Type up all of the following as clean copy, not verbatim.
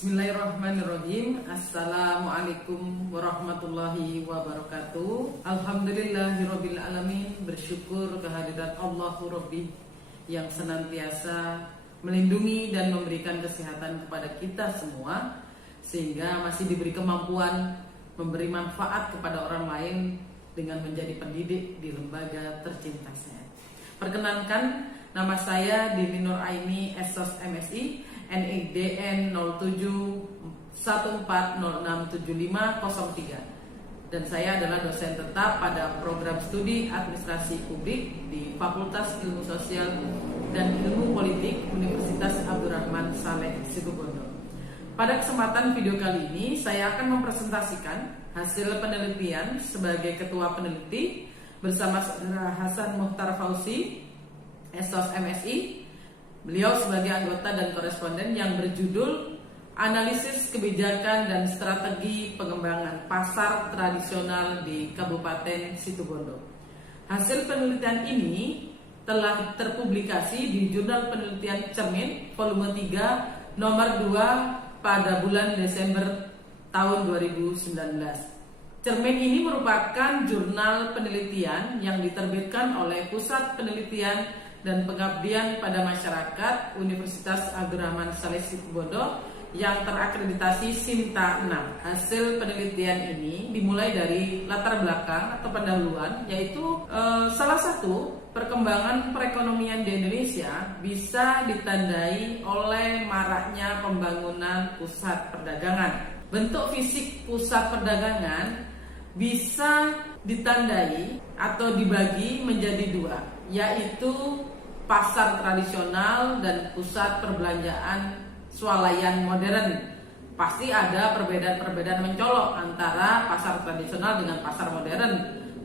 Bismillahirrahmanirrahim. Assalamualaikum warahmatullahi wabarakatuh. Alhamdulillahirabbil alamin. Bersyukur kehadirat Allahu Rabbi yang senantiasa melindungi dan memberikan kesehatan kepada kita semua, sehingga masih diberi kemampuan memberi manfaat kepada orang lain dengan menjadi pendidik di lembaga tercinta saya. Perkenankan, nama saya Dini Nur Aini, Esos MSI, NIDN 0714067503, dan saya adalah dosen tetap pada program studi Administrasi Publik di Fakultas Ilmu Sosial dan Ilmu Politik Universitas Abdurrahman Saleh Situbondo. Pada kesempatan video kali ini, saya akan mempresentasikan hasil penelitian sebagai ketua peneliti bersama Saudara Hasan Muhtar Fauzi, Esos MSI. Beliau sebagai anggota dan koresponden, yang berjudul Analisis Kebijakan dan Strategi Pengembangan Pasar Tradisional di Kabupaten Situbondo. Hasil penelitian ini telah terpublikasi di Jurnal Penelitian Cermin volume 3 nomor 2 pada bulan Desember tahun 2019. Cermin ini merupakan jurnal penelitian yang diterbitkan oleh Pusat Penelitian dan Pengabdian pada Masyarakat Universitas Abdurrahman Saleh Situbondo yang terakreditasi SIMTA 6. Hasil penelitian ini dimulai dari latar belakang atau pendahuluan, yaitu salah satu perkembangan perekonomian di Indonesia bisa ditandai oleh maraknya pembangunan pusat perdagangan. Bentuk fisik pusat perdagangan bisa ditandai atau dibagi menjadi dua, yaitu pasar tradisional dan pusat perbelanjaan swalayan modern. Pasti ada perbedaan-perbedaan mencolok antara pasar tradisional dengan pasar modern,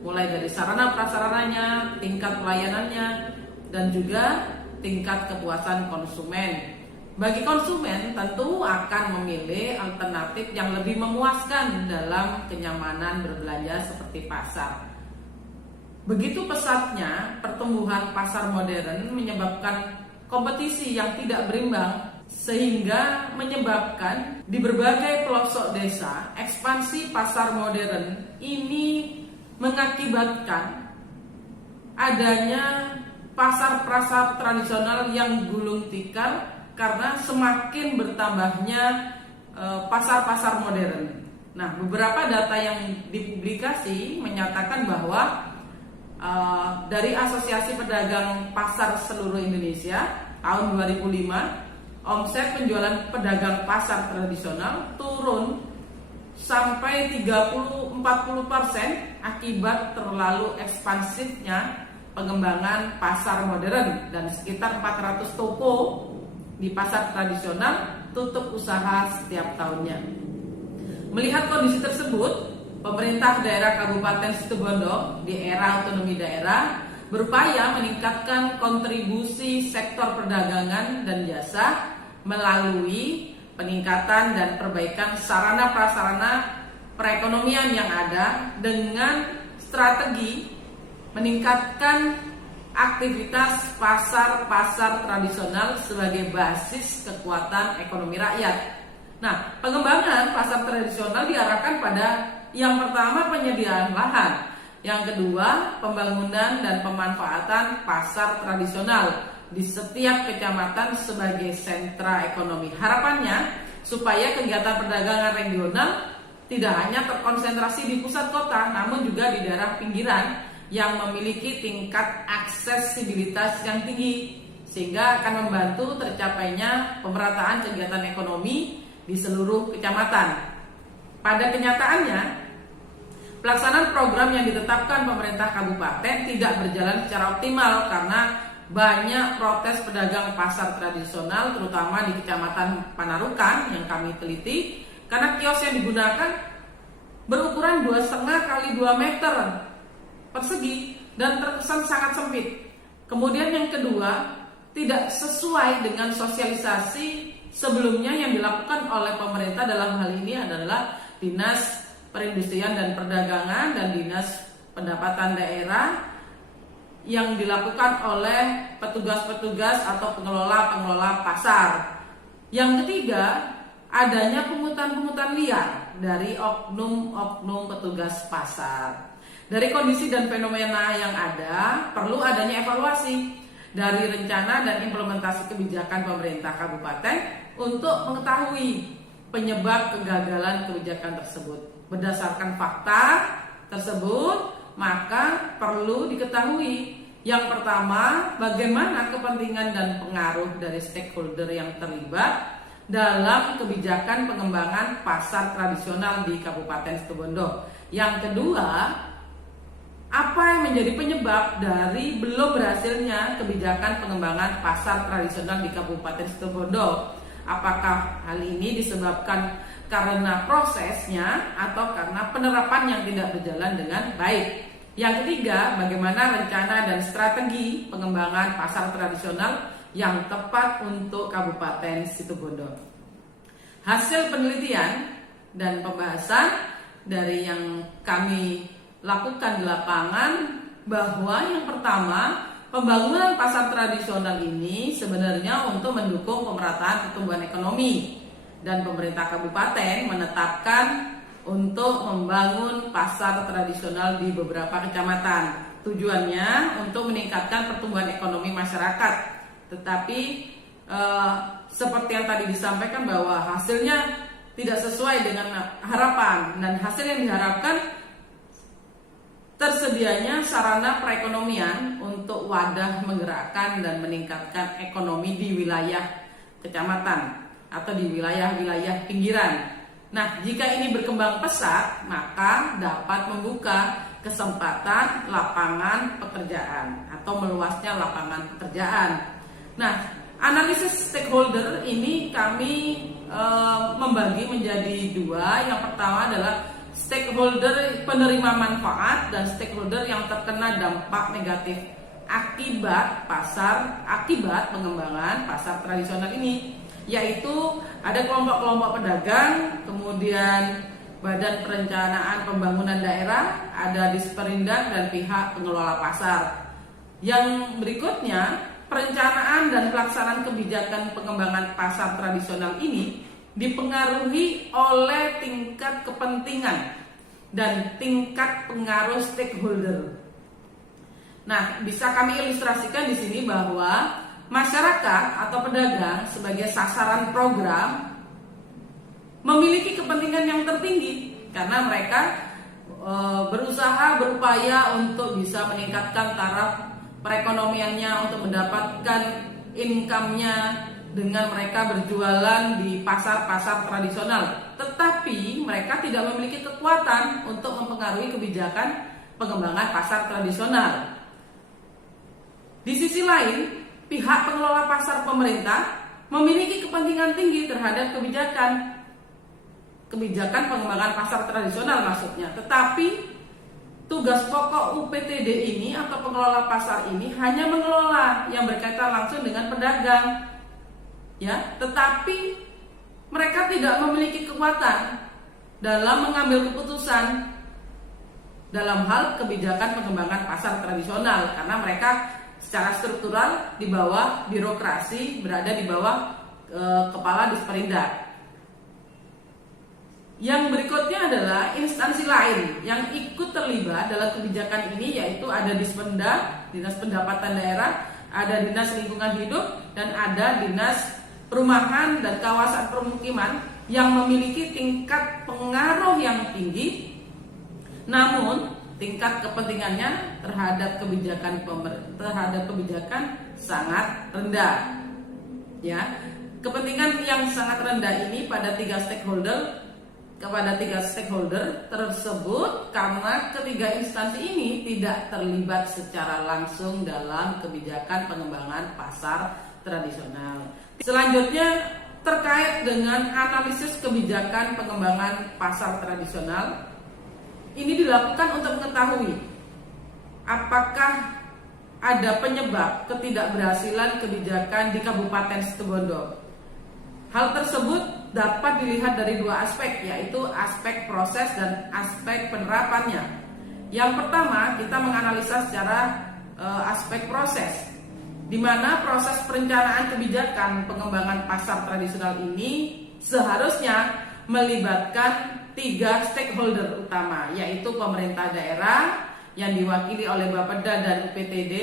mulai dari sarana prasarananya, tingkat pelayanannya, dan juga tingkat kepuasan konsumen. Bagi konsumen tentu akan memilih alternatif yang lebih memuaskan dalam kenyamanan berbelanja seperti pasar. Begitu pesatnya pertumbuhan pasar modern menyebabkan kompetisi yang tidak berimbang, sehingga menyebabkan di berbagai pelosok desa ekspansi pasar modern ini mengakibatkan adanya pasar-pasar tradisional yang gulung tikar karena semakin bertambahnya pasar-pasar modern. Nah, beberapa data yang dipublikasi menyatakan bahwa dari Asosiasi Pedagang Pasar Seluruh Indonesia tahun 2005, omset penjualan pedagang pasar tradisional turun sampai 30-40% akibat terlalu ekspansifnya pengembangan pasar modern, dan sekitar 400 toko di pasar tradisional tutup usaha setiap tahunnya. Melihat kondisi tersebut, pemerintah daerah Kabupaten Situbondo di era otonomi daerah berupaya meningkatkan kontribusi sektor perdagangan dan jasa melalui peningkatan dan perbaikan sarana prasarana perekonomian yang ada dengan strategi meningkatkan aktivitas pasar-pasar tradisional sebagai basis kekuatan ekonomi rakyat. Nah, pengembangan pasar tradisional diarahkan pada yang pertama, penyediaan lahan. Yang kedua, pembangunan dan pemanfaatan pasar tradisional di setiap kecamatan sebagai sentra ekonomi. Harapannya supaya kegiatan perdagangan regional tidak hanya terkonsentrasi di pusat kota, namun juga di daerah pinggiran yang memiliki tingkat aksesibilitas yang tinggi, sehingga akan membantu tercapainya pemerataan kegiatan ekonomi di seluruh kecamatan. Pada kenyataannya, pelaksanaan program yang ditetapkan pemerintah kabupaten tidak berjalan secara optimal karena banyak protes pedagang pasar tradisional, terutama di Kecamatan Panarukan yang kami teliti, karena kios yang digunakan berukuran 2,5 kali 2 meter persegi dan terkesan sangat sempit. Kemudian yang kedua, tidak sesuai dengan sosialisasi sebelumnya yang dilakukan oleh pemerintah, dalam hal ini adalah Dinas Perindustrian dan Perdagangan dan Dinas Pendapatan Daerah, yang dilakukan oleh petugas-petugas atau pengelola-pengelola pasar. Yang ketiga, adanya pungutan-pungutan liar dari oknum-oknum petugas pasar. Dari kondisi dan fenomena yang ada, perlu adanya evaluasi dari rencana dan implementasi kebijakan pemerintah kabupaten untuk mengetahui penyebab kegagalan kebijakan tersebut. Berdasarkan fakta tersebut, maka perlu diketahui yang pertama, bagaimana kepentingan dan pengaruh dari stakeholder yang terlibat dalam kebijakan pengembangan pasar tradisional di Kabupaten Situbondo. Yang kedua, apa yang menjadi penyebab dari belum berhasilnya kebijakan pengembangan pasar tradisional di Kabupaten Situbondo? Apakah hal ini disebabkan karena prosesnya atau karena penerapan yang tidak berjalan dengan baik? Yang ketiga, bagaimana rencana dan strategi pengembangan pasar tradisional yang tepat untuk Kabupaten Situbondo. Hasil penelitian dan pembahasan dari yang kami lakukan di lapangan bahwa yang pertama, pembangunan pasar tradisional ini sebenarnya untuk mendukung pemerataan pertumbuhan ekonomi, dan pemerintah kabupaten menetapkan untuk membangun pasar tradisional di beberapa kecamatan. Tujuannya untuk meningkatkan pertumbuhan ekonomi masyarakat. Tetapi seperti yang tadi disampaikan bahwa hasilnya tidak sesuai dengan harapan, dan hasil yang diharapkan tersedianya sarana perekonomian untuk wadah menggerakkan dan meningkatkan ekonomi di wilayah kecamatan atau di wilayah-wilayah pinggiran. Nah, jika ini berkembang pesat, maka dapat membuka kesempatan lapangan pekerjaan atau meluasnya lapangan pekerjaan. Nah, analisis stakeholder ini kami membagi menjadi dua. Yang pertama adalah stakeholder penerima manfaat dan stakeholder yang terkena dampak negatif akibat pengembangan pasar tradisional ini, yaitu ada kelompok-kelompok pedagang, kemudian Badan Perencanaan Pembangunan Daerah, ada Disperindak, dan pihak pengelola pasar. Yang berikutnya, perencanaan dan pelaksanaan kebijakan pengembangan pasar tradisional ini dipengaruhi oleh tingkat kepentingan dan tingkat pengaruh stakeholder. Nah, bisa kami ilustrasikan di sini bahwa masyarakat atau pedagang sebagai sasaran program memiliki kepentingan yang tertinggi karena mereka berupaya untuk bisa meningkatkan taraf perekonomiannya, untuk mendapatkan income-nya dengan mereka berjualan di pasar-pasar tradisional. Tetapi mereka tidak memiliki kekuatan untuk mempengaruhi kebijakan pengembangan pasar tradisional. Di sisi lain, pihak pengelola pasar pemerintah memiliki kepentingan tinggi terhadap kebijakan pengembangan pasar tradisional maksudnya. Tetapi tugas pokok UPTD ini atau pengelola pasar ini hanya mengelola yang berkaitan langsung dengan pedagang, ya. Tetapi mereka tidak memiliki kekuatan dalam mengambil keputusan dalam hal kebijakan pengembangan pasar tradisional karena mereka secara struktural di bawah birokrasi, berada di bawah kepala Disperindak. Yang berikutnya adalah instansi lain yang ikut terlibat dalam kebijakan ini, yaitu ada Dispenda, Dinas Pendapatan Daerah, ada Dinas Lingkungan Hidup, dan ada Dinas Perumahan dan Kawasan Permukiman yang memiliki tingkat pengaruh yang tinggi, namun tingkat kepentingannya terhadap kebijakan sangat rendah. Ya, kepentingan yang sangat rendah ini pada tiga stakeholder tersebut karena ketiga instansi ini tidak terlibat secara langsung dalam kebijakan pengembangan pasar tradisional. Selanjutnya terkait dengan analisis kebijakan pengembangan pasar tradisional. Ini dilakukan untuk mengetahui apakah ada penyebab ketidakberhasilan kebijakan di Kabupaten Situbondo. Hal tersebut dapat dilihat dari dua aspek, yaitu aspek proses dan aspek penerapannya. Yang pertama, kita menganalisa secara aspek proses, di mana proses perencanaan kebijakan pengembangan pasar tradisional ini seharusnya melibatkan 3 stakeholder utama, yaitu pemerintah daerah yang diwakili oleh Bapeda dan UPTD,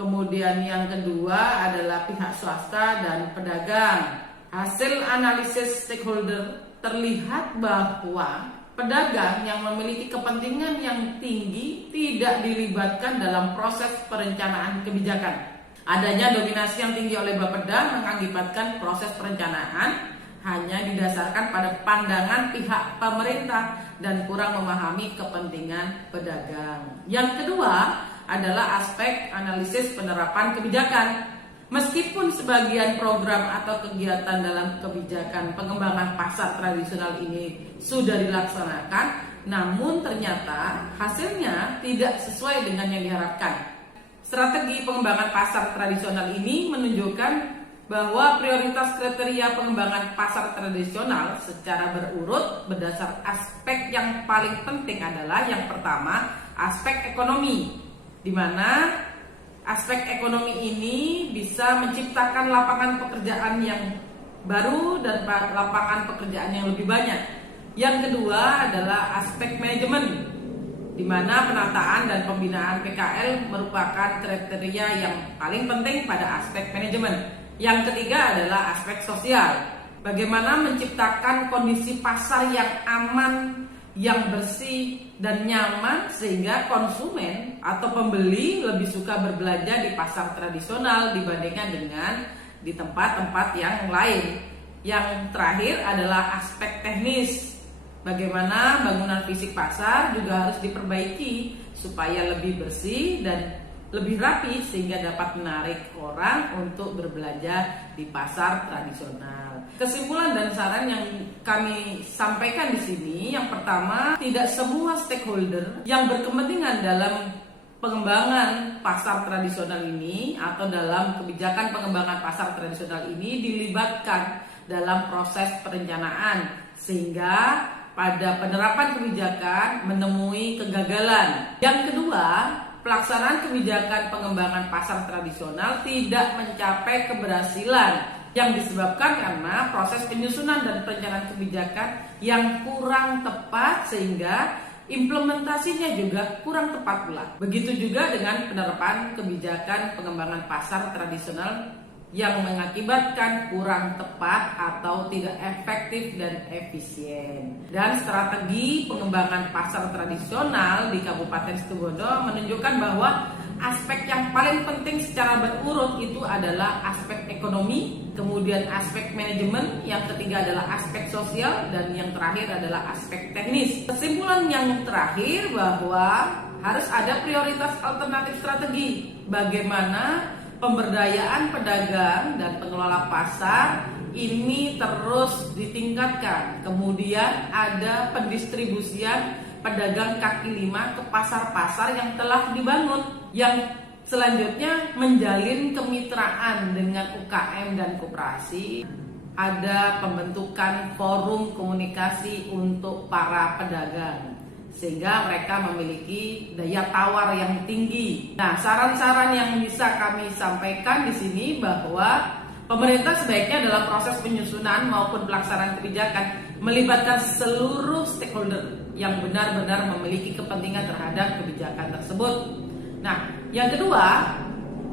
kemudian yang kedua adalah pihak swasta dan pedagang. Hasil analisis stakeholder terlihat bahwa pedagang yang memiliki kepentingan yang tinggi tidak dilibatkan dalam proses perencanaan kebijakan. Adanya dominasi yang tinggi oleh Bapeda mengakibatkan proses perencanaan hanya didasarkan pada pandangan pihak pemerintah dan kurang memahami kepentingan pedagang. Yang kedua adalah aspek analisis penerapan kebijakan. Meskipun sebagian program atau kegiatan dalam kebijakan pengembangan pasar tradisional ini sudah dilaksanakan, namun ternyata hasilnya tidak sesuai dengan yang diharapkan. Strategi pengembangan pasar tradisional ini menunjukkan bahwa prioritas kriteria pengembangan pasar tradisional secara berurut berdasar aspek yang paling penting adalah yang pertama, aspek ekonomi, di mana aspek ekonomi ini bisa menciptakan lapangan pekerjaan yang baru dan lapangan pekerjaan yang lebih banyak. Yang kedua adalah aspek manajemen, di mana penataan dan pembinaan PKL merupakan kriteria yang paling penting pada aspek manajemen. Yang ketiga adalah aspek sosial, bagaimana menciptakan kondisi pasar yang aman, yang bersih dan nyaman sehingga konsumen atau pembeli lebih suka berbelanja di pasar tradisional dibandingkan dengan di tempat-tempat yang lain. Yang terakhir adalah aspek teknis, bagaimana bangunan fisik pasar juga harus diperbaiki supaya lebih bersih dan lebih rapi sehingga dapat menarik orang untuk berbelanja di pasar tradisional. Kesimpulan dan saran yang kami sampaikan di sini, yang pertama, tidak semua stakeholder yang berkepentingan dalam pengembangan pasar tradisional ini atau dalam kebijakan pengembangan pasar tradisional ini dilibatkan dalam proses perencanaan sehingga pada penerapan kebijakan menemui kegagalan. Yang kedua, pelaksanaan kebijakan pengembangan pasar tradisional tidak mencapai keberhasilan yang disebabkan karena proses penyusunan dan perencanaan kebijakan yang kurang tepat sehingga implementasinya juga kurang tepat pula. Begitu juga dengan penerapan kebijakan pengembangan pasar tradisional yang mengakibatkan kurang tepat atau tidak efektif dan efisien. Dan strategi pengembangan pasar tradisional di Kabupaten Situbondo menunjukkan bahwa aspek yang paling penting secara berurut itu adalah aspek ekonomi, kemudian aspek manajemen, yang ketiga adalah aspek sosial, dan yang terakhir adalah aspek teknis. Kesimpulan yang terakhir bahwa harus ada prioritas alternatif strategi. Bagaimana pemberdayaan pedagang dan pengelola pasar ini terus ditingkatkan. Kemudian ada pendistribusian pedagang kaki lima ke pasar-pasar yang telah dibangun. Yang selanjutnya menjalin kemitraan dengan UKM dan koperasi. Ada pembentukan forum komunikasi untuk para pedagang sehingga mereka memiliki daya tawar yang tinggi. Nah, saran-saran yang bisa kami sampaikan di sini bahwa pemerintah sebaiknya dalam proses penyusunan maupun pelaksanaan kebijakan melibatkan seluruh stakeholder yang benar-benar memiliki kepentingan terhadap kebijakan tersebut. Nah, yang kedua,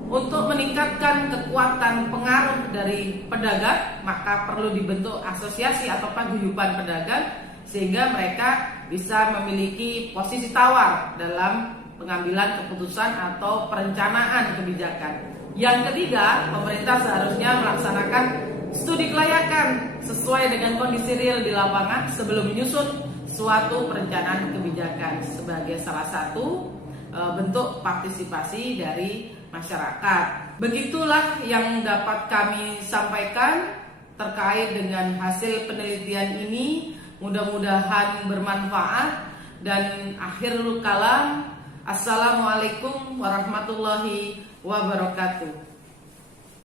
untuk meningkatkan kekuatan pengaruh dari pedagang, maka perlu dibentuk asosiasi atau paguyuban pedagang sehingga mereka bisa memiliki posisi tawar dalam pengambilan keputusan atau perencanaan kebijakan. Yang ketiga, pemerintah seharusnya melaksanakan studi kelayakan sesuai dengan kondisi real di lapangan sebelum menyusun suatu perencanaan kebijakan sebagai salah satu bentuk partisipasi dari masyarakat. Begitulah yang dapat kami sampaikan terkait dengan hasil penelitian ini. Mudah-mudahan bermanfaat, dan akhirul kalam, assalamualaikum warahmatullahi wabarakatuh.